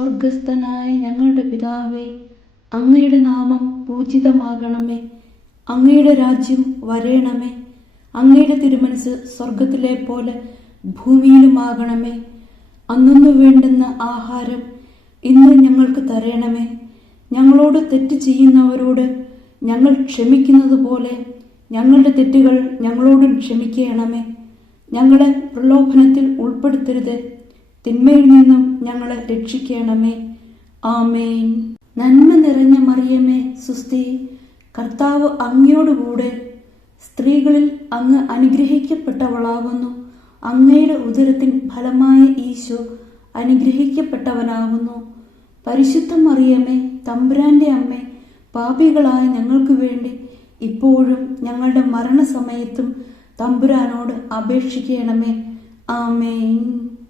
സ്വർഗസ്ഥനായ ഞങ്ങളുടെ പിതാവേ, അങ്ങയുടെ നാമം പൂജിതമാകണമേ. അങ്ങയുടെ രാജ്യം വരേണമേ. അങ്ങയുടെ തിരുമനസ് സ്വർഗത്തിലെ പോലെ ഭൂമിയിലുമാകണമേ. അന്നു വേണ്ടുന്ന ആഹാരം ഇന്ന് ഞങ്ങൾക്ക് തരണമേ. ഞങ്ങളോട് തെറ്റ് ചെയ്യുന്നവരോട് ഞങ്ങൾ ക്ഷമിക്കുന്നത് പോലെ ഞങ്ങളുടെ തെറ്റുകൾ ഞങ്ങളോടും ക്ഷമിക്കണമേ. ഞങ്ങളെ പ്രലോഭനത്തിൽ ഉൾപ്പെടുത്തരുത്, തിന്മയിൽ നിന്നും ഞങ്ങളെ രക്ഷിക്കണമേ. ആമേൻ. നന്മ നിറഞ്ഞ മറിയമേ, സുസ്തി, കർത്താവ് അങ്ങയോടുകൂടെ സ്ത്രീകളിൽ അങ്ങ് അനുഗ്രഹിക്കപ്പെട്ടവളാകുന്നു. അങ്ങയുടെ ഉദരത്തിൻ ഫലമായ ഈശോ അനുഗ്രഹിക്കപ്പെട്ടവനാകുന്നു. പരിശുദ്ധ മറിയമേ, തമ്പുരാന്റെ അമ്മേ, പാപികളായ ഞങ്ങൾക്ക് വേണ്ടി ഇപ്പോഴും ഞങ്ങളുടെ മരണസമയത്തും തമ്പുരാനോട് അപേക്ഷിക്കണമേ. ആമേൻ.